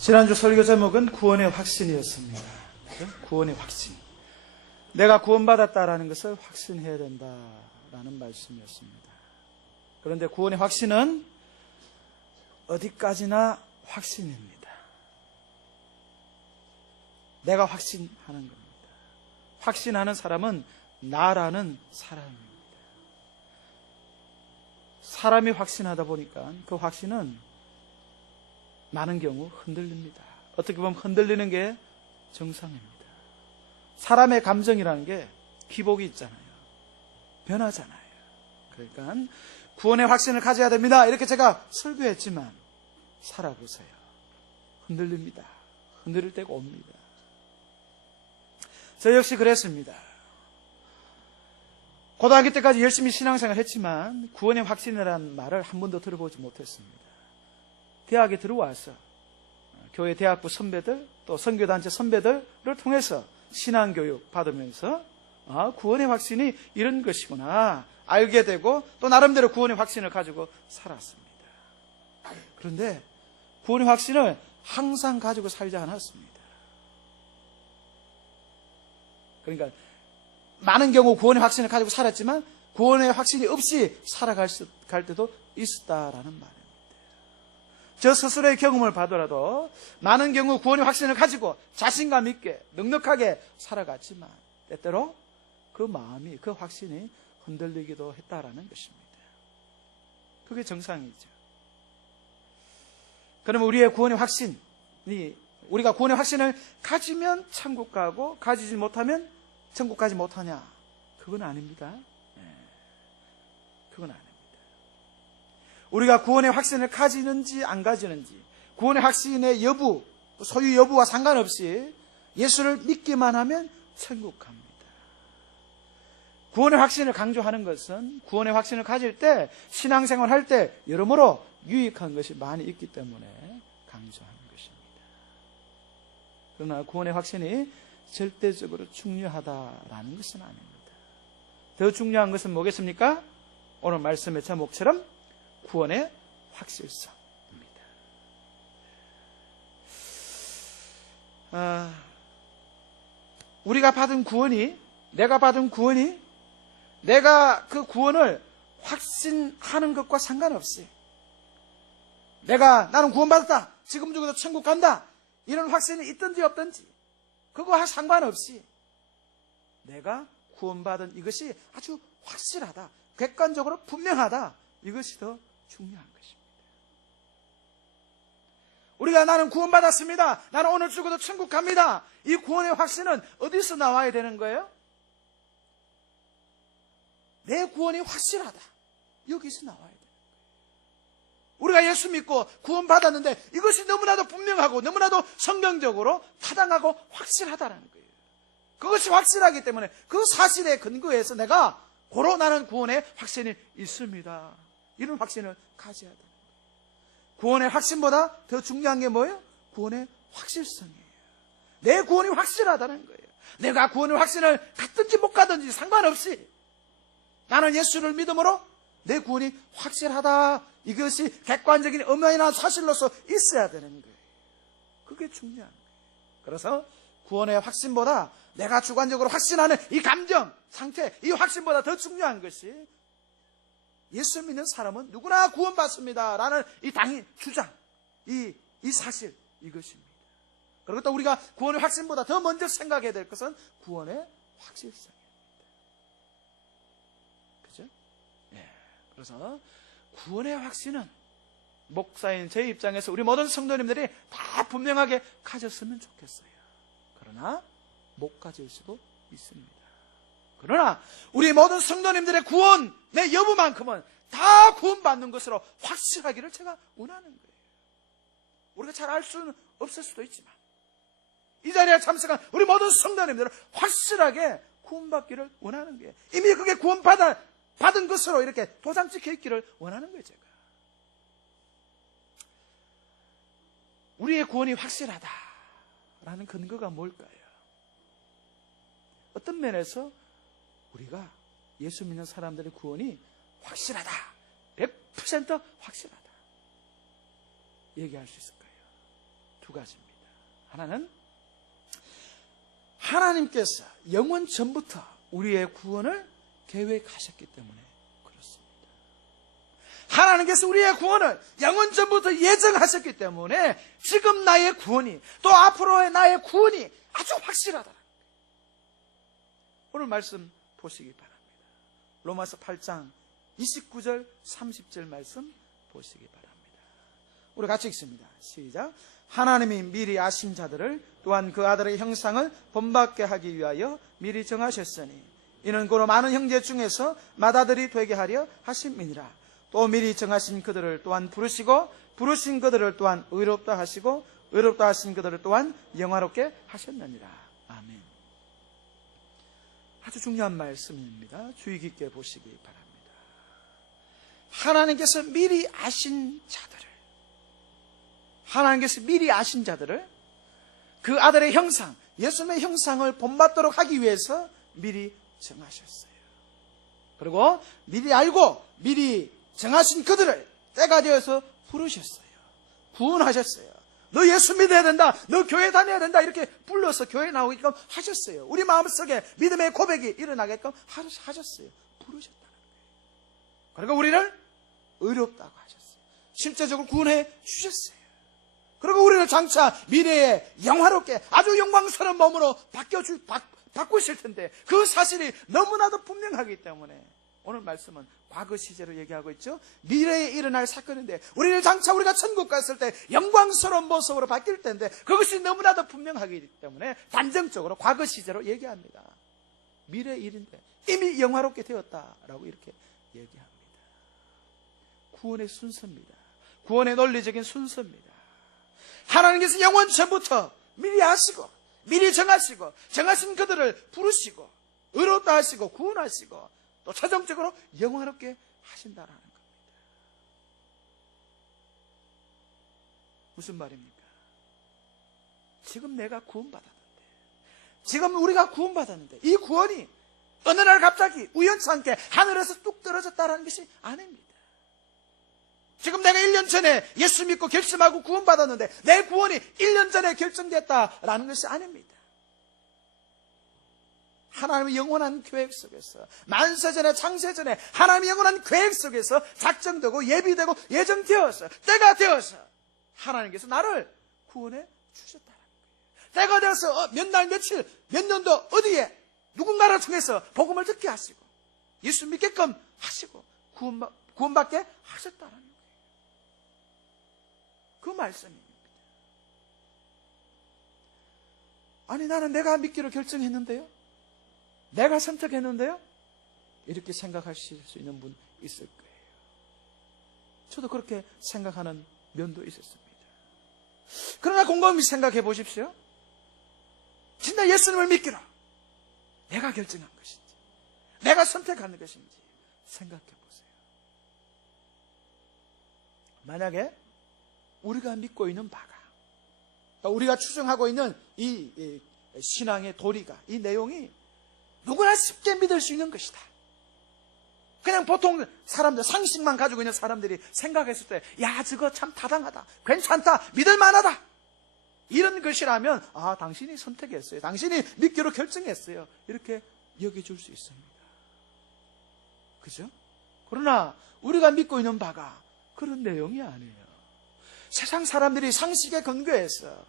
지난주 설교 제목은 구원의 확신이었습니다. 구원의 확신. 내가 구원받았다라는 것을 확신해야 된다라는 말씀이었습니다. 그런데 구원의 확신은 어디까지나 확신입니다. 내가 확신하는 겁니다. 확신하는 사람은 나라는 사람입니다. 사람이 확신하다 보니까 그 확신은 많은 경우 흔들립니다. 어떻게 보면 흔들리는 게 정상입니다. 사람의 감정이라는 게 기복이 있잖아요. 변하잖아요. 그러니까 구원의 확신을 가져야 됩니다. 이렇게 제가 설교했지만 살아보세요. 흔들립니다. 흔들릴 때가 옵니다. 저 역시 그랬습니다. 고등학교 때까지 열심히 신앙생활 했지만 구원의 확신이라는 말을 한 번도 들어보지 못했습니다. 대학에 들어와서 교회 대학부 선배들 또 선교단체 선배들을 통해서 신앙교육 받으면서 구원의 확신이 이런 것이구나 알게 되고 또 나름대로 구원의 확신을 가지고 살았습니다. 그런데 구원의 확신을 항상 가지고 살지 않았습니다. 그러니까 많은 경우 구원의 확신을 가지고 살았지만 구원의 확신이 없이 살아갈 때도 있었다라는 말입니다. 저 스스로의 경험을 봐더라도 많은 경우 구원의 확신을 가지고 자신감 있게 넉넉하게 살아갔지만 때때로 그 마음이 그 확신이 흔들리기도 했다라는 것입니다. 그게 정상이죠. 그러면 우리의 구원의 확신이 우리가 구원의 확신을 가지면 천국 가고 가지지 못하면 천국 가지 못하냐? 그건 아닙니다. 그건 아닙니다. 우리가 구원의 확신을 가지는지 안 가지는지 구원의 확신의 여부, 소유 여부와 상관없이 예수를 믿기만 하면 천국 갑니다. 구원의 확신을 강조하는 것은 구원의 확신을 가질 때 신앙생활 할 때 여러모로 유익한 것이 많이 있기 때문에 강조하는 것입니다. 그러나 구원의 확신이 절대적으로 중요하다라는 것은 아닙니다. 더 중요한 것은 뭐겠습니까? 오늘 말씀의 제목처럼 구원의 확실성입니다. 우리가 받은 구원이, 내가 받은 구원이 내가 그 구원을 확신하는 것과 상관없이 나는 구원받았다, 지금 죽어도 천국 간다, 이런 확신이 있든지 없든지 그거와 상관없이 내가 구원받은 이것이 아주 확실하다, 객관적으로 분명하다, 이것이 더 중요한 것입니다. 우리가 나는 구원받았습니다, 나는 오늘 죽어도 천국 갑니다, 이 구원의 확신은 어디서 나와야 되는 거예요? 내 구원이 확실하다, 여기서 나와야 돼요. 우리가 예수 믿고 구원받았는데 이것이 너무나도 분명하고 너무나도 성경적으로 타당하고 확실하다는 거예요. 그것이 확실하기 때문에 그 사실에 근거해서 내가 고로 나는 구원의 확신이 있습니다, 이런 확신을 가져야 돼요. 구원의 확신보다 더 중요한 게 뭐예요? 구원의 확실성이에요. 내 구원이 확실하다는 거예요. 내가 구원의 확신을 갖든지 못 갖든지 상관없이 나는 예수를 믿음으로 내 구원이 확실하다, 이것이 객관적인 엄연한 사실로서 있어야 되는 거예요. 그게 중요한 거예요. 그래서 구원의 확신보다 내가 주관적으로 확신하는 이 감정, 상태, 이 확신보다 더 중요한 것이 예수 믿는 사람은 누구나 구원받습니다 라는 이 당연 주장, 이 사실, 이것입니다. 그리고 또 우리가 구원의 확신보다 더 먼저 생각해야 될 것은 구원의 확실성입니다. 그죠? 그래서 구원의 확신은 목사인 제 입장에서 우리 모든 성도님들이 다 분명하게 가졌으면 좋겠어요. 그러나 못 가질 수도 있습니다. 그러나 우리 모든 성도님들의 구원의 여부만큼은 다 구원받는 것으로 확실하기를 제가 원하는 거예요. 우리가 잘 알 수는 없을 수도 있지만 이 자리에 참석한 우리 모든 성도님들은 확실하게 구원받기를 원하는 거예요. 이미 그게 구원받은 것으로 이렇게 도장 찍혀 있기를 원하는 거예요. 제가 우리의 구원이 확실하다라는 근거가 뭘까요? 어떤 면에서 우리가 예수 믿는 사람들의 구원이 확실하다, 100% 확실하다 얘기할 수 있을까요? 두 두 가지입니다. 하나는 하나님께서 영원 전부터 우리의 구원을 계획하셨기 때문에 그렇습니다. 하나님께서 우리의 구원을 영원 전부터 예정하셨기 때문에 지금 나의 구원이 또 앞으로의 나의 구원이 아주 확실하다. 오늘 말씀 보시기 바랍니다. 로마서 8장 29절 30절 말씀 보시기 바랍니다. 우리 같이 읽습니다. 시작. 하나님이 미리 아신 자들을 또한 그 아들의 형상을 본받게 하기 위하여 미리 정하셨으니 이는 고로 많은 형제 중에서 맏아들이 되게 하려 하심이니라. 또 미리 정하신 그들을 또한 부르시고 부르신 그들을 또한 의롭다 하시고 의롭다 하신 그들을 또한 영화롭게 하셨느니라. 아멘. 아주 중요한 말씀입니다. 주의 깊게 보시기 바랍니다. 하나님께서 미리 아신 자들을, 하나님께서 미리 아신 자들을 그 아들의 형상, 예수님의 형상을 본받도록 하기 위해서 미리 정하셨어요. 그리고 미리 알고 미리 정하신 그들을 때가 되어서 부르셨어요. 구원하셨어요. 너 예수 믿어야 된다, 너 교회 다녀야 된다, 이렇게 불러서 교회 나오게끔 하셨어요. 우리 마음속에 믿음의 고백이 일어나게끔 하셨어요. 부르셨다는 거예요. 그리고 우리를 의롭다고 하셨어요. 실제적으로 구원해 주셨어요. 그리고 우리를 장차 미래에 영화롭게 아주 영광스러운 몸으로 바꾸실 텐데 그 사실이 너무나도 분명하기 때문에 오늘 말씀은 과거 시제로 얘기하고 있죠. 미래에 일어날 사건인데 우리를 장차 우리가 천국 갔을 때 영광스러운 모습으로 바뀔 텐데 그것이 너무나도 분명하기 때문에 단정적으로 과거 시제로 얘기합니다. 미래 일인데 이미 영화롭게 되었다라고 이렇게 얘기합니다. 구원의 순서입니다. 구원의 논리적인 순서입니다. 하나님께서 영원 전부터 미리 아시고 미리 정하시고 정하신 그들을 부르시고 의롭다 하시고 구원하시고 또 최종적으로 영원롭게 하신다라는 겁니다. 무슨 말입니까? 지금 내가 구원받았는데, 지금 우리가 구원받았는데 이 구원이 어느 날 갑자기 우연찮게 하늘에서 뚝 떨어졌다는 것이 아닙니다. 지금 내가 1년 전에 예수 믿고 결심하고 구원받았는데 내 구원이 1년 전에 결정됐다라는 것이 아닙니다. 하나님의 영원한 계획 속에서 만세전에 창세전에 하나님의 영원한 계획 속에서 작정되고 예비되고 예정되어서 때가 되어서 하나님께서 나를 구원해 주셨다는 거예요. 때가 되어서 몇 날 며칠 몇 년도 어디에 누군가를 통해서 복음을 듣게 하시고 예수 믿게끔 하시고 구원받게 하셨다는 거예요. 그 말씀입니다. 아니 나는 내가 믿기로 결정했는데요, 내가 선택했는데요, 이렇게 생각하실 수 있는 분 있을 거예요. 저도 그렇게 생각하는 면도 있었습니다. 그러나 곰곰이 생각해 보십시오. 진짜 예수님을 믿기로 내가 결정한 것인지 내가 선택한 것인지 생각해 보세요. 만약에 우리가 믿고 있는 바가, 우리가 추정하고 있는 이 신앙의 도리가, 이 내용이 누구나 쉽게 믿을 수 있는 것이다. 그냥 보통 사람들, 상식만 가지고 있는 사람들이 생각했을 때, 야, 저거 참 타당하다, 괜찮다, 믿을 만하다, 이런 것이라면, 아, 당신이 선택했어요, 당신이 믿기로 결정했어요, 이렇게 여겨줄 수 있습니다. 그죠? 그러나 우리가 믿고 있는 바가 그런 내용이 아니에요. 세상 사람들이 상식에 근거해서,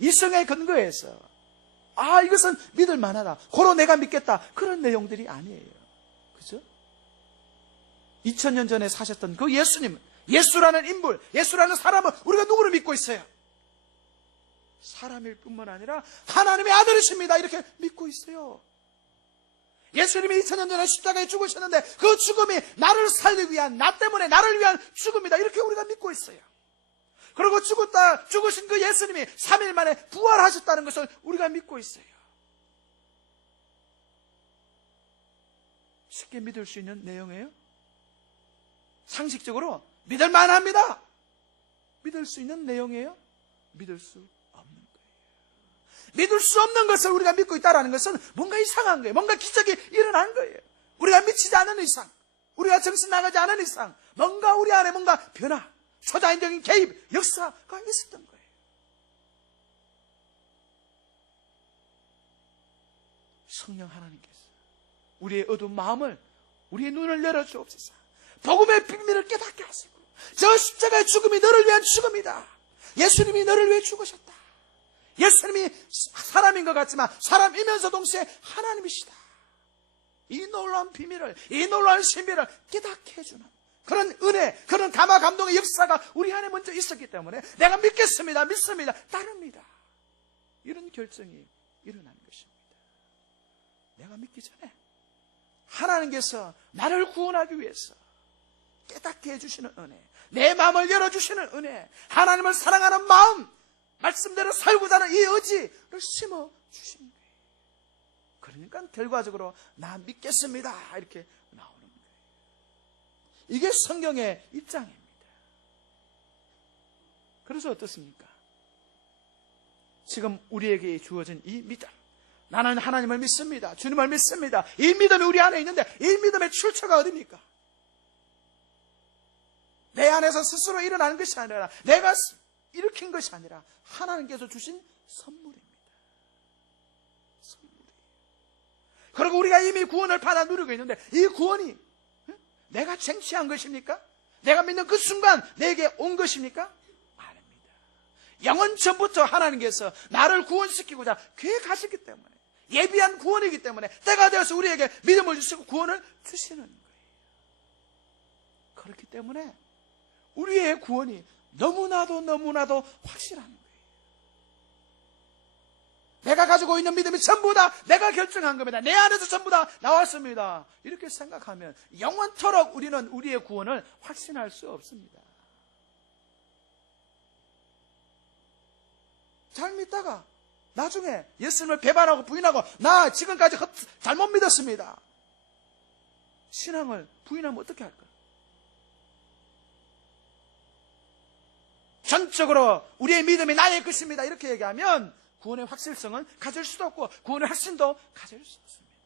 이성에 근거해서, 아, 이것은 믿을 만하다, 고로 내가 믿겠다, 그런 내용들이 아니에요. 그죠? 2000년 전에 사셨던 그 예수님, 예수라는 인물, 예수라는 사람은 우리가 누구를 믿고 있어요? 사람일 뿐만 아니라 하나님의 아들이십니다, 이렇게 믿고 있어요. 예수님이 2000년 전에 십자가에 죽으셨는데 그 죽음이 나를 살리기 위한, 나 때문에 나를 위한 죽음이다, 이렇게 우리가 믿고 있어요. 그리고 죽으신 그 예수님이 3일 만에 부활하셨다는 것을 우리가 믿고 있어요. 쉽게 믿을 수 있는 내용이에요? 상식적으로 믿을 만합니다. 믿을 수 있는 내용이에요? 믿을 수 없는 거예요. 믿을 수 없는 것을 우리가 믿고 있다는 것은 뭔가 이상한 거예요. 뭔가 기적이 일어난 거예요. 우리가 미치지 않은 이상, 우리가 정신 나가지 않은 이상, 뭔가 우리 안에 뭔가 변화, 초자연적인 개입, 역사가 있었던 거예요. 성령 하나님께서 우리의 어두운 마음을, 우리의 눈을 열어주옵소서. 복음의 비밀을 깨닫게 하시고, 저 십자가의 죽음이 너를 위한 죽음이다. 예수님이 너를 위해 죽으셨다. 예수님이 사람인 것 같지만 사람이면서 동시에 하나님이시다. 이 놀라운 비밀을, 이 놀라운 신비를 깨닫게 해주는 그런 은혜, 그런 감화 감동의 역사가 우리 안에 먼저 있었기 때문에 내가 믿겠습니다, 믿습니다, 따릅니다, 이런 결정이 일어나는 것입니다. 내가 믿기 전에 하나님께서 나를 구원하기 위해서 깨닫게 해주시는 은혜, 내 마음을 열어주시는 은혜, 하나님을 사랑하는 마음, 말씀대로 살고자 하는 이 의지를 심어주신 거예요. 그러니까 결과적으로 나 믿겠습니다 이렇게 나오는 거예요. 이게 성경의 입장입니다. 그래서 어떻습니까? 지금 우리에게 주어진 이 믿음, 나는 하나님을 믿습니다, 주님을 믿습니다, 이 믿음이 우리 안에 있는데 이 믿음의 출처가 어디입니까? 내 안에서 스스로 일어나는 것이 아니라, 내가 일으킨 것이 아니라 하나님께서 주신 선물입니다. 선물이에요. 그리고 우리가 이미 구원을 받아 누리고 있는데 이 구원이 내가 쟁취한 것입니까? 내가 믿는 그 순간 내게 온 것입니까? 아닙니다. 영원 전부터 하나님께서 나를 구원시키고자 계획하셨기 때문에, 예비한 구원이기 때문에 때가 되어서 우리에게 믿음을 주시고 구원을 주시는 거예요. 그렇기 때문에 우리의 구원이 너무나도 확실한 거예요. 내가 가지고 있는 믿음이 전부 다 내가 결정한 겁니다, 내 안에서 전부 다 나왔습니다, 이렇게 생각하면 영원토록 우리는 우리의 구원을 확신할 수 없습니다. 잘 믿다가 나중에 예수님을 배반하고 부인하고 나 지금까지 잘못 믿었습니다, 신앙을 부인하면 어떻게 할까? 전적으로 우리의 믿음이 나의 것입니다 이렇게 얘기하면 구원의 확실성은 가질 수도 없고 구원의 확신도 가질 수 없습니다.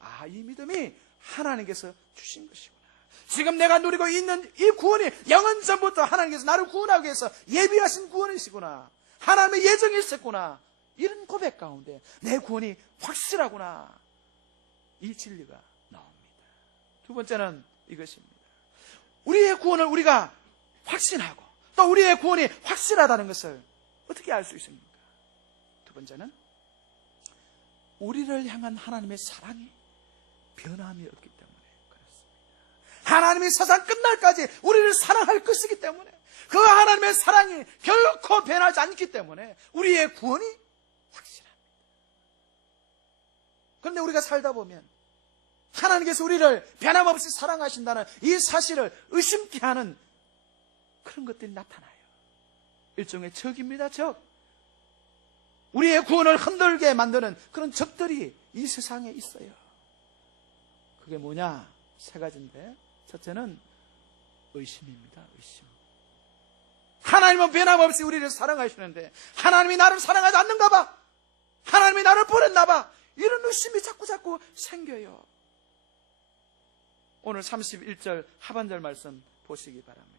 아, 이 믿음이 하나님께서 주신 것이구나, 지금 내가 누리고 있는 이 구원이 영원 전부터 하나님께서 나를 구원하기 위해서 예비하신 구원이시구나, 하나님의 예정이 있었구나, 이런 고백 가운데 내 구원이 확실하구나, 이 진리가 나옵니다. 두 번째는 이것입니다. 우리의 구원을 우리가 확신하고 또 우리의 구원이 확실하다는 것을 어떻게 알 수 있습니까? 두 번째는 우리를 향한 하나님의 사랑이 변함이 없기 때문에 그렇습니다. 하나님이 세상 끝날까지 우리를 사랑할 것이기 때문에, 그 하나님의 사랑이 결코 변하지 않기 때문에 우리의 구원이 확실합니다. 그런데 우리가 살다 보면 하나님께서 우리를 변함없이 사랑하신다는 이 사실을 의심케 하는 그런 것들이 나타나요. 일종의 적입니다, 적. 우리의 구원을 흔들게 만드는 그런 적들이 이 세상에 있어요. 그게 뭐냐? 세 가지인데, 첫째는 의심입니다. 의심. 하나님은 변함없이 우리를 사랑하시는데 하나님이 나를 사랑하지 않는가 봐, 하나님이 나를 버렸나 봐, 이런 의심이 자꾸 생겨요. 오늘 31절 하반절 말씀 보시기 바랍니다.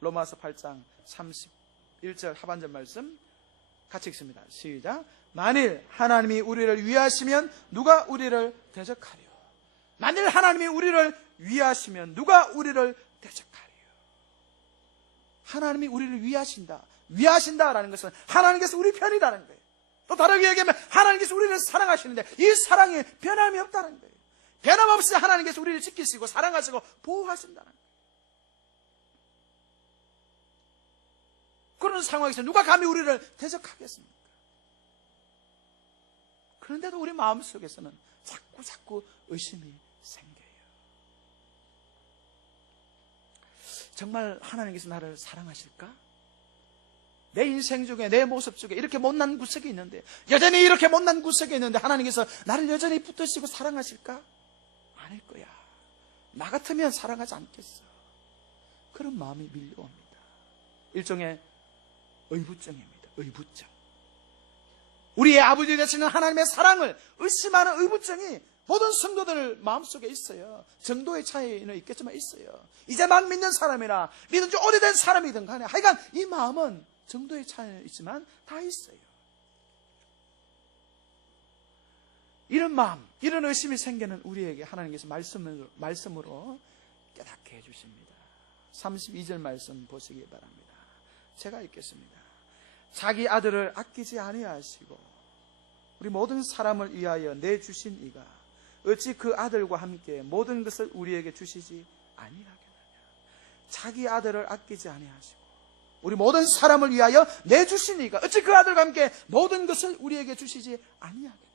로마서 8장 31절 하반절 말씀 같이 읽습니다. 시작. 만일 하나님이 우리를 위하시면 누가 우리를 대적하리요? 만일 하나님이 우리를 위하시면 누가 우리를 대적하리요? 하나님이 우리를 위하신다라는 것은 하나님께서 우리 편이라는 거예요. 또 다르게 얘기하면 하나님께서 우리를 사랑하시는데 이 사랑이 변함이 없다는 거예요. 변함없이 하나님께서 우리를 지키시고 사랑하시고 보호하신다는 거예요. 그런 상황에서 누가 감히 우리를 대적하겠습니까? 그런데도 우리 마음속에서는 자꾸 의심이 생겨요. 정말 하나님께서 나를 사랑하실까? 내 인생 중에, 내 모습 중에 이렇게 못난 구석이 있는데, 여전히 이렇게 못난 구석이 있는데 하나님께서 나를 여전히 붙드시고 사랑하실까? 아닐 거야. 나 같으면 사랑하지 않겠어. 그런 마음이 밀려옵니다. 일종의 의부증입니다. 의부증. 우리의 아버지 되시는 하나님의 사랑을 의심하는 의부증이 모든 성도들 마음속에 있어요. 정도의 차이는 있겠지만 있어요. 이제 막 믿는 사람이나 믿은 지 오래된 사람이든 간에 하여간 이 마음은 정도의 차이는 있지만 다 있어요. 이런 마음, 이런 의심이 생기는 우리에게 하나님께서 말씀으로 깨닫게 해주십니다. 32절 말씀 보시기 바랍니다. 제가 읽겠습니다. 자기 아들을 아끼지 아니하시고 우리 모든 사람을 위하여 내주신 이가 어찌 그 아들과 함께 모든 것을 우리에게 주시지 아니하겠느냐. 자기 아들을 아끼지 아니하시고 우리 모든 사람을 위하여 내주신 이가 어찌 그 아들과 함께 모든 것을 우리에게 주시지 아니하겠느냐.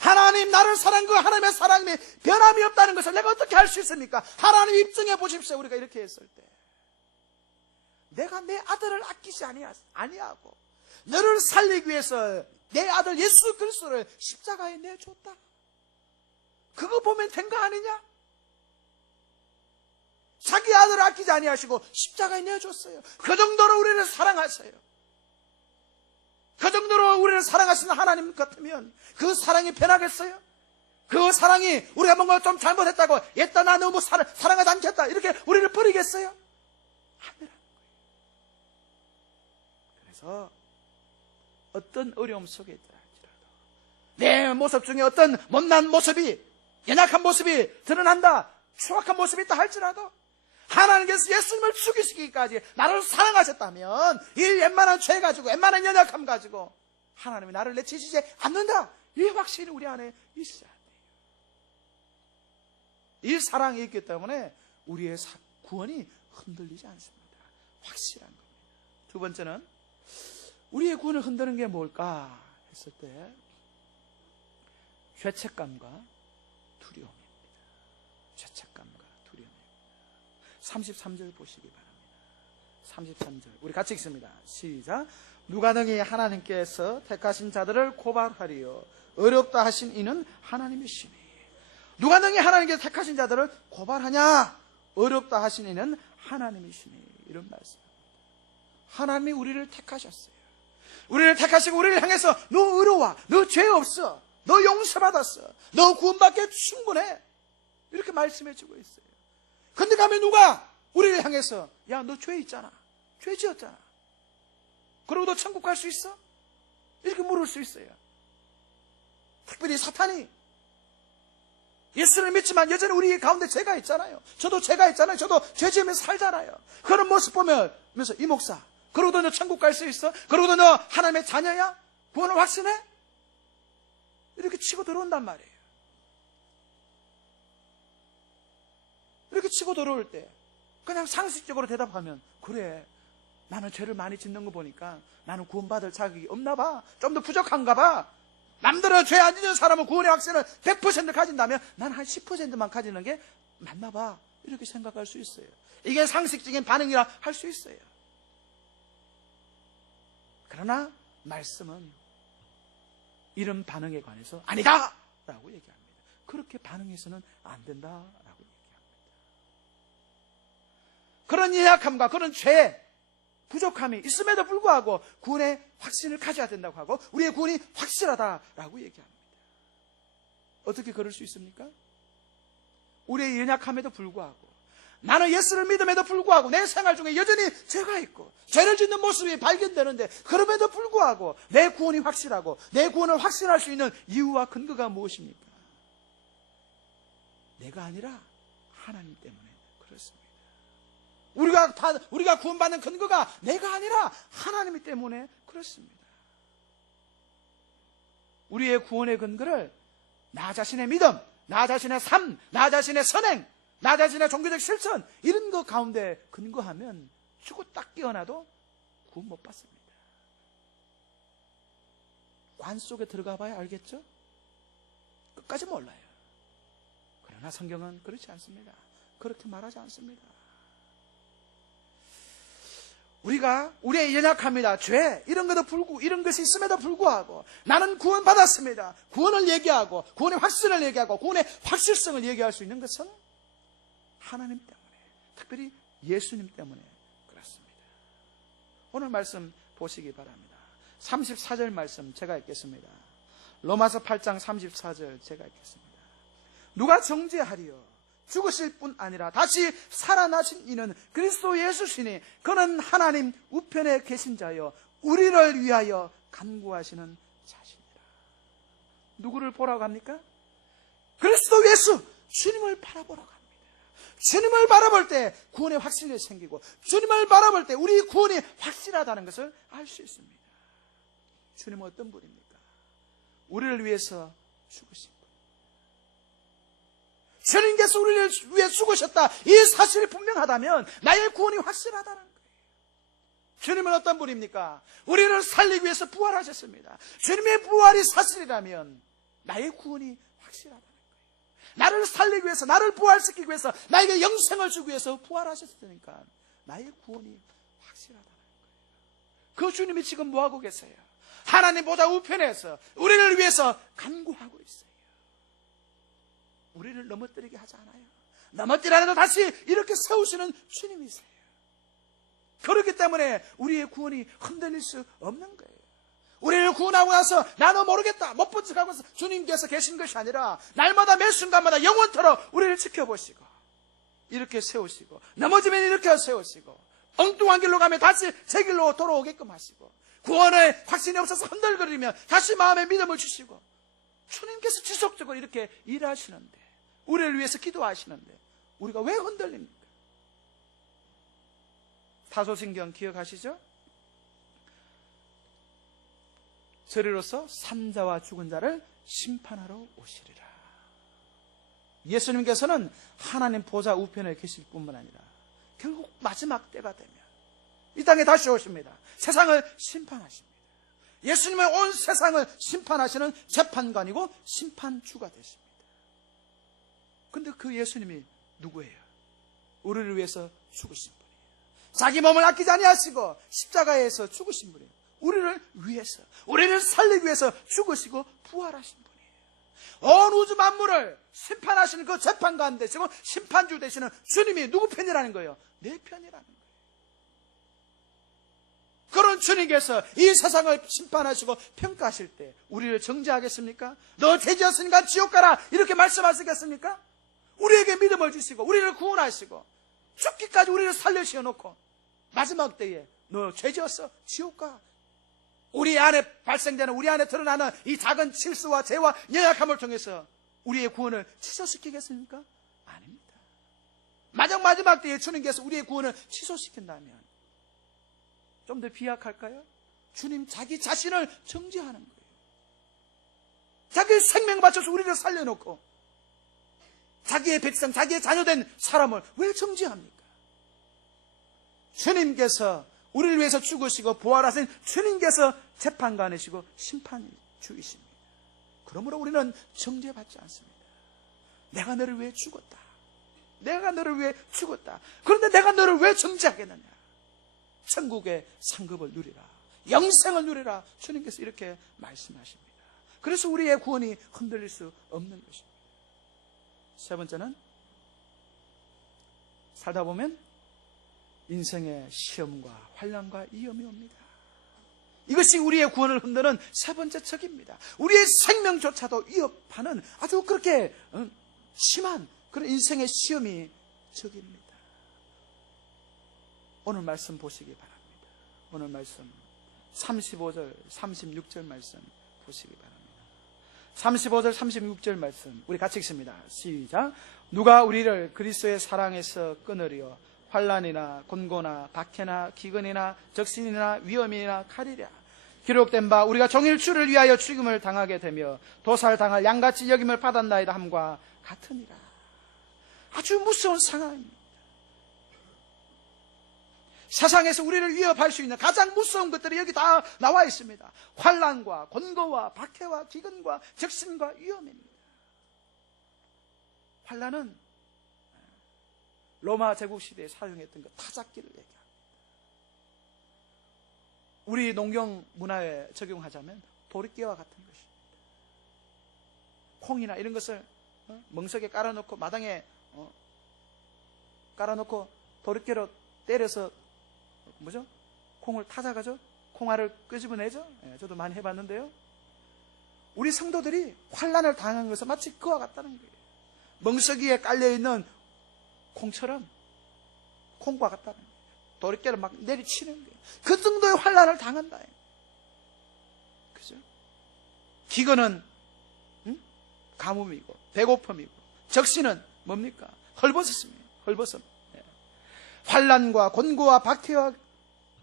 하나님 나를 사랑한 그 하나님의 사랑이 변함이 없다는 것을 내가 어떻게 할 수 있습니까? 하나님 입증해 보십시오. 우리가 이렇게 했을 때 내가 내 아들을 아끼지 아니하고 너를 살리기 위해서 내 아들 예수 그리스도를 십자가에 내줬다. 그거 보면 된 거 아니냐? 자기 아들을 아끼지 아니하시고 십자가에 내줬어요. 그 정도로 우리를 사랑하세요. 그 정도로 우리를 사랑하시는 하나님 같으면 그 사랑이 변하겠어요? 그 사랑이 우리가 뭔가 좀 잘못했다고 얘따 나 너무 사랑하지 않겠다 이렇게 우리를 버리겠어요? 안 되라는 거예요. 그래서 어떤 어려움 속에 있더라 할지라도 내 모습 중에 어떤 못난 모습이 연약한 모습이 드러난다, 추악한 모습이 있다 할지라도 하나님께서 예수님을 죽이시기까지 나를 사랑하셨다면 이 웬만한 죄 가지고 웬만한 연약함 가지고 하나님이 나를 내치시지 않는다, 이 확신이 우리 안에 있어야 돼요. 이 사랑이 있기 때문에 우리의 구원이 흔들리지 않습니다. 확실한 겁니다. 두 번째는 우리의 구원을 흔드는 게 뭘까 했을 때 죄책감과 두려움입니다. 죄책감과 두려움입니다. 33절 보시기 바랍니다. 33절 우리 같이 읽습니다. 시작. 누가 능히 하나님께서 택하신 자들을 고발하리요 어렵다 하신 이는 하나님이시니. 누가 능히 하나님께서 택하신 자들을 고발하냐? 어렵다 하신 이는 하나님이시니. 이런 말씀입니다. 하나님이 우리를 택하셨어요. 우리를 택하시고 우리를 향해서 너 의로워, 너 죄 없어, 너 용서받았어, 너 구원받기에 충분해, 이렇게 말씀해주고 있어요. 근데 가면 누가 우리를 향해서 야 너 죄 있잖아, 죄 지었잖아, 그러고 너 천국 갈 수 있어? 이렇게 물을 수 있어요. 특별히 사탄이 예수를 믿지만 여전히 우리 가운데 죄가 있잖아요. 저도 죄가 있잖아요. 저도 죄 지으면서 살잖아요. 그런 모습 보면서 이 목사 그러고도 너 천국 갈 수 있어? 그러고도 너 하나님의 자녀야? 구원을 확신해? 이렇게 치고 들어온단 말이에요. 이렇게 치고 들어올 때 그냥 상식적으로 대답하면 그래, 나는 죄를 많이 짓는 거 보니까 나는 구원받을 자격이 없나 봐, 좀 더 부족한가 봐. 남들은 죄 안 짓는 사람은 구원의 확신을 100% 가진다면 난 한 10%만 가지는 게 맞나 봐, 이렇게 생각할 수 있어요. 이게 상식적인 반응이라 할 수 있어요. 그러나 말씀은 이런 반응에 관해서 아니다 라고 얘기합니다. 그렇게 반응해서는 안 된다라고 얘기합니다. 그런 연약함과 그런 죄, 부족함이 있음에도 불구하고 구원의 확신을 가져야 된다고 하고 우리의 구원이 확실하다라고 얘기합니다. 어떻게 그럴 수 있습니까? 우리의 연약함에도 불구하고, 나는 예수를 믿음에도 불구하고 내 생활 중에 여전히 죄가 있고 죄를 짓는 모습이 발견되는데 그럼에도 불구하고 내 구원이 확실하고 내 구원을 확신할 수 있는 이유와 근거가 무엇입니까? 내가 아니라 하나님 때문에 그렇습니다. 우리가 구원받는 근거가 내가 아니라 하나님 때문에 그렇습니다. 우리의 구원의 근거를 나 자신의 믿음, 나 자신의 삶, 나 자신의 선행, 나 자신의 종교적 실천, 이런 것 가운데 근거하면 죽고 딱 깨어나도 구원 못 받습니다. 관 속에 들어가 봐야 알겠죠? 끝까지 몰라요. 그러나 성경은 그렇지 않습니다. 그렇게 말하지 않습니다. 우리가 우리의 연약함이다, 죄, 이런 것이 있음에도 불구하고 나는 구원받았습니다, 구원을 얘기하고 구원의 확신을 얘기하고 구원의 확실성을 얘기할 수 있는 것은 하나님 때문에, 특별히 예수님 때문에 그렇습니다. 오늘 말씀 보시기 바랍니다. 34절 말씀 제가 읽겠습니다. 로마서 8장 34절 제가 읽겠습니다. 누가 정죄하리요? 죽으실 뿐 아니라 다시 살아나신 이는 그리스도 예수시니 그는 하나님 우편에 계신 자여 우리를 위하여 간구하시는 자시니라. 누구를 보라고 합니까? 그리스도 예수, 주님을 바라보라고 합니다. 주님을 바라볼 때 구원의 확신이 생기고, 주님을 바라볼 때 우리 구원이 확실하다는 것을 알 수 있습니다. 주님은 어떤 분입니까? 우리를 위해서 죽으신 분. 주님께서 우리를 위해 죽으셨다, 이 사실이 분명하다면 나의 구원이 확실하다는 거예요. 주님은 어떤 분입니까? 우리를 살리기 위해서 부활하셨습니다. 주님의 부활이 사실이라면 나의 구원이 확실하다는 거예요. 나를 살리기 위해서, 나를 부활시키기 위해서, 나에게 영생을 주기 위해서 부활하셨으니까 나의 구원이 확실하다는 거예요. 그 주님이 지금 뭐하고 계세요? 하나님 보좌 우편에서 우리를 위해서 간구하고 있어요. 우리를 넘어뜨리게 하지 않아요. 넘어뜨려도 다시 이렇게 세우시는 주님이세요. 그렇기 때문에 우리의 구원이 흔들릴 수 없는 거예요. 우리를 구원하고 나서 나도 모르겠다, 못 본 척하고 주님께서 계신 것이 아니라 날마다 매 순간마다 영원토록 우리를 지켜보시고, 이렇게 세우시고, 넘어지면 이렇게 세우시고, 엉뚱한 길로 가면 다시 제 길로 돌아오게끔 하시고, 구원의 확신이 없어서 흔들거리면 다시 마음의 믿음을 주시고, 주님께서 지속적으로 이렇게 일하시는데, 우리를 위해서 기도하시는데 우리가 왜 흔들립니까? 사도신경 기억하시죠? 저리로서 산자와 죽은 자를 심판하러 오시리라. 예수님께서는 하나님 보좌 우편에 계실 뿐만 아니라 결국 마지막 때가 되면 이 땅에 다시 오십니다. 세상을 심판하십니다. 예수님은 온 세상을 심판하시는 재판관이고 심판주가 되십니다. 근데 그 예수님이 누구예요? 우리를 위해서 죽으신 분이에요. 자기 몸을 아끼지 아니하시고 십자가에서 죽으신 분이에요. 우리를 위해서, 우리를 살리기 위해서 죽으시고 부활하신 분이에요. 온 우주 만물을 심판하시는 그 재판관 되시고 심판주 되시는 주님이 누구 편이라는 거예요? 내 편이라는 거예요. 그런 주님께서 이 세상을 심판하시고 평가하실 때 우리를 정죄하겠습니까? 너 죄지었으니까 지옥 가라, 이렇게 말씀하시겠습니까? 우리에게 믿음을 주시고 우리를 구원하시고 죽기까지 우리를 살려시켜 놓고 마지막 때에 너 죄지었어, 지옥 가. 우리 안에 발생되는, 우리 안에 드러나는 이 작은 실수와 죄와 연약함을 통해서 우리의 구원을 취소시키겠습니까? 아닙니다. 마지막 때에 주님께서 우리의 구원을 취소시킨다면 좀 더 비약할까요? 주님 자기 자신을 정죄하는 거예요. 자기 생명 바쳐서 우리를 살려놓고 자기의 백성, 자기의 자녀된 사람을 왜 정죄합니까? 주님께서 우리를 위해서 죽으시고 부활하신 주님께서 재판관이시고 심판주이십니다. 그러므로 우리는 정죄받지 않습니다. 내가 너를 위해 죽었다. 내가 너를 위해 죽었다. 그런데 내가 너를 왜 정죄하겠느냐? 천국의 상급을 누리라, 영생을 누리라, 주님께서 이렇게 말씀하십니다. 그래서 우리의 구원이 흔들릴 수 없는 것입니다. 세 번째는 살다 보면 인생의 시험과 환난과 위험이 옵니다. 이것이 우리의 구원을 흔드는 세 번째 척입니다. 우리의 생명조차도 위협하는 아주 그렇게 심한 그런 인생의 시험이 적입니다. 오늘 말씀 보시기 바랍니다. 오늘 말씀 35절, 36절 말씀 보시기 바랍니다. 35절, 36절 말씀 우리 같이 읽습니다. 시작. 누가 우리를 그리스도의 사랑에서 끊으려 환난이나 곤고나 박해나 기근이나 적신이나 위험이나 칼이랴. 기록된 바 우리가 종일 주를 위하여 죽임을 당하게 되며 도살당할 양같이 여김을 받았나이다 함과 같으니라. 아주 무서운 상황입니다. 세상에서 우리를 위협할 수 있는 가장 무서운 것들이 여기 다 나와 있습니다. 환난과 곤고와 박해와 기근과 적신과 위험입니다. 환난은 로마 제국 시대에 사용했던 그 타작기를 얘기합니다. 우리 농경 문화에 적용하자면 도리깨와 같은 것입니다. 콩이나 이런 것을 멍석에 깔아놓고 마당에 깔아놓고 도리깨로 때려서 뭐죠? 콩을 타작하죠? 콩알을 끄집어내죠? 저도 많이 해봤는데요. 우리 성도들이 환난을 당한 것은 마치 그와 같다는 거예요. 멍석이에 깔려있는 콩처럼 콩과 같다는 거예요. 도리깨를 막 내리치는 거예요. 그 정도의 환난을 당한다. 그죠? 기근은 가뭄이고 배고픔이고, 적신은 뭡니까? 헐벗었습니다. 헐벗음. 환난과 곤고와 박해와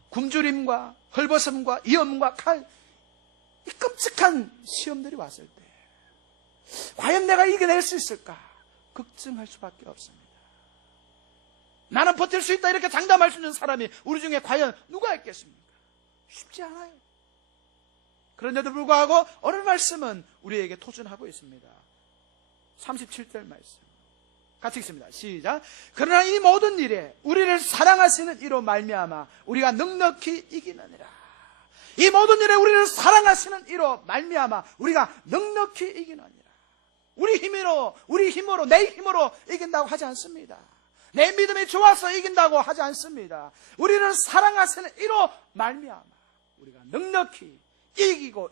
굶주림과 헐벗음과 위험과 칼, 이 끔찍한 시험들이 왔을 때 과연 내가 이겨낼 수 있을까? 걱정할 수밖에 없습니다. 나는 버틸 수 있다 이렇게 장담할 수 있는 사람이 우리 중에 과연 누가 있겠습니까? 쉽지 않아요. 그런데도 불구하고 오늘 말씀은 우리에게 도전하고 있습니다. 37절 말씀 같이 읽습니다. 시작. 그러나 이 모든 일에 우리를 사랑하시는 이로 말미암아 우리가 넉넉히 이기느니라. 이 모든 일에 우리를 사랑하시는 이로 말미암아 우리가 넉넉히 이기느니라. 우리 힘으로 내 힘으로 이긴다고 하지 않습니다. 내 믿음이 좋아서 이긴다고 하지 않습니다. 우리를 사랑하시는 이로 말미암아 우리가 넉넉히 이기고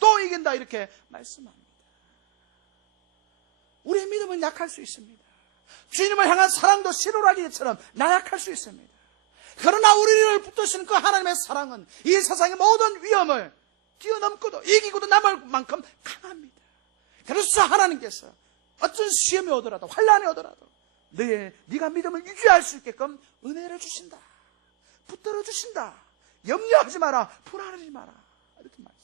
또 이긴다 이렇게 말씀합니다. 우리의 믿음은 약할 수 있습니다. 주님을 향한 사랑도 시로라기처럼 나약할 수 있습니다. 그러나 우리를 붙드시는 그 하나님의 사랑은 이 세상의 모든 위험을 뛰어넘고도 이기고도 남을 만큼 강합니다. 그래서 하나님께서 어떤 시험이 오더라도 환난이 오더라도 네가 믿음을 유지할 수 있게끔 은혜를 주신다. 붙들어 주신다. 염려하지 마라. 불안하지 마라. 이렇게 말씀.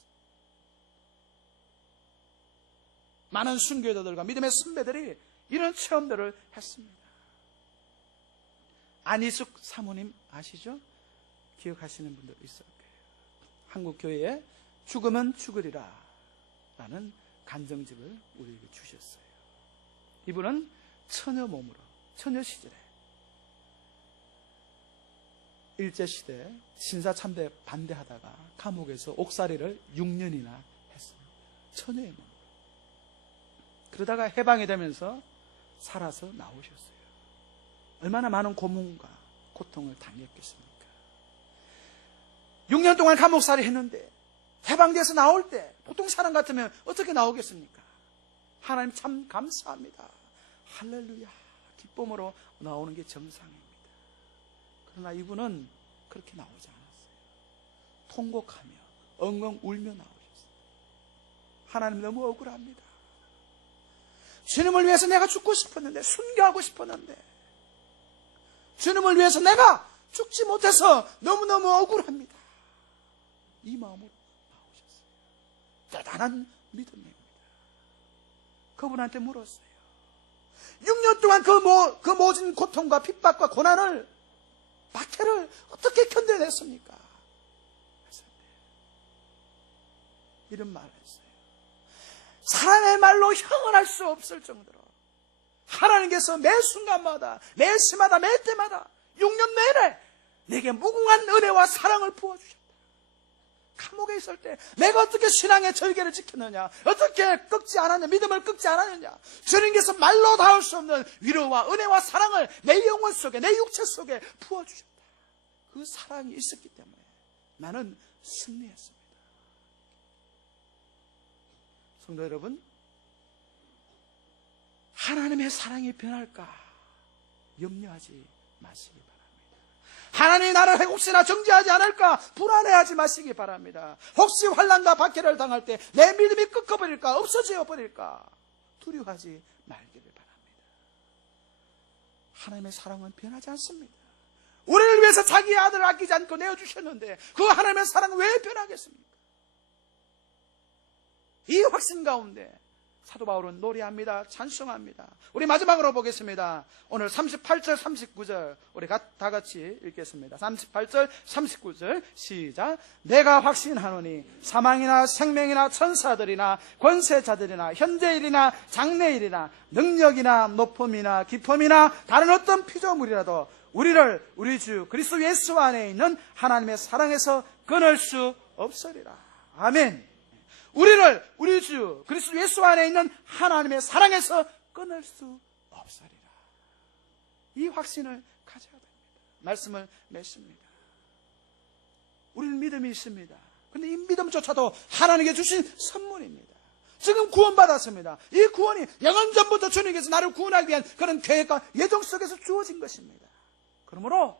많은 순교자들과 믿음의 선배들이 이런 체험들을 했습니다. 안희숙 사모님 아시죠? 기억하시는 분들 있을 거예요. 한국교회에 죽으면 죽으리라 라는 간정집을 우리에게 주셨어요. 이분은 처녀 몸으로 처녀 시절에 일제시대 신사참배 반대하다가 감옥에서 옥살이를 6년이나 했습니다. 처녀의 몸으로. 그러다가 해방이 되면서 살아서 나오셨어요. 얼마나 많은 고문과 고통을 당했겠습니까? 6년 동안 감옥살이 했는데 해방돼서 나올 때 보통 사람 같으면 어떻게 나오겠습니까? 하나님 참 감사합니다. 할렐루야. 기쁨으로 나오는 게 정상입니다. 그러나 이분은 그렇게 나오지 않았어요. 통곡하며 엉엉 울며 나오셨어요. 하나님 너무 억울합니다. 주님을 위해서 내가 죽고 싶었는데, 순교하고 싶었는데, 주님을 위해서 내가 죽지 못해서 너무너무 억울합니다. 이 마음으로 나오셨어요. 대단한 믿음입니다. 그분한테 물었어요. 6년 동안 그 모진 고통과 핍박과 고난을, 박해를 어떻게 견뎌냈습니까? 이런 말을 했어요. 사람의 말로 형언할 수 없을 정도로 하나님께서 매 순간마다, 매 시마다, 매 때마다 6년 내내 내게 무궁한 은혜와 사랑을 부어주셨다. 감옥에 있을 때 내가 어떻게 신앙의 절개를 지켰느냐, 어떻게 꺾지 않았냐, 믿음을 꺾지 않았느냐, 주님께서 말로 닿을 수 없는 위로와 은혜와 사랑을 내 영혼 속에, 내 육체 속에 부어주셨다. 그 사랑이 있었기 때문에 나는 승리했습니다. 성도 여러분, 하나님의 사랑이 변할까 염려하지 마시기 바랍니다. 하나님이 나를 혹시나 정죄하지 않을까 불안해하지 마시기 바랍니다. 혹시 환난과 박해를 당할 때 내 믿음이 꺾어버릴까, 없어져 버릴까 두려워하지 말기를 바랍니다. 하나님의 사랑은 변하지 않습니다. 우리를 위해서 자기 아들을 아끼지 않고 내어주셨는데 그 하나님의 사랑은 왜 변하겠습니까? 이 확신 가운데 사도 바울은 노래합니다. 찬송합니다. 우리 마지막으로 보겠습니다. 오늘 38절 39절 우리 다 같이 읽겠습니다. 38절 39절 시작. 내가 확신하노니 사망이나 생명이나 천사들이나 권세자들이나 현재일이나 장래일이나 능력이나 높음이나 깊음이나 다른 어떤 피조물이라도 우리를 우리 주 그리스도 예수 안에 있는 하나님의 사랑에서 끊을 수 없으리라. 아멘. 우리를 우리 주 그리스도 예수 안에 있는 하나님의 사랑에서 끊을 수 없으리라. 이 확신을 가져야 됩니다. 말씀을 맺습니다. 우리는 믿음이 있습니다. 그런데 이 믿음조차도 하나님께 주신 선물입니다. 지금 구원받았습니다. 이 구원이 영원전부터 주님께서 나를 구원하기 위한 그런 계획과 예정 속에서 주어진 것입니다. 그러므로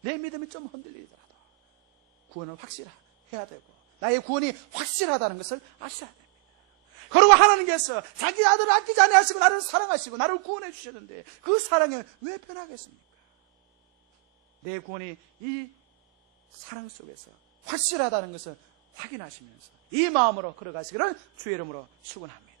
내 믿음이 좀 흔들리더라도 구원은 확실해야 되고 나의 구원이 확실하다는 것을 아셔야 됩니다. 그리고 하나님께서 자기 아들을 아끼지 아니하시고 나를 사랑하시고 나를 구원해 주셨는데 그 사랑에 왜 변하겠습니까? 내 구원이 이 사랑 속에서 확실하다는 것을 확인하시면서 이 마음으로 걸어가시기를 주의 이름으로 축원합니다.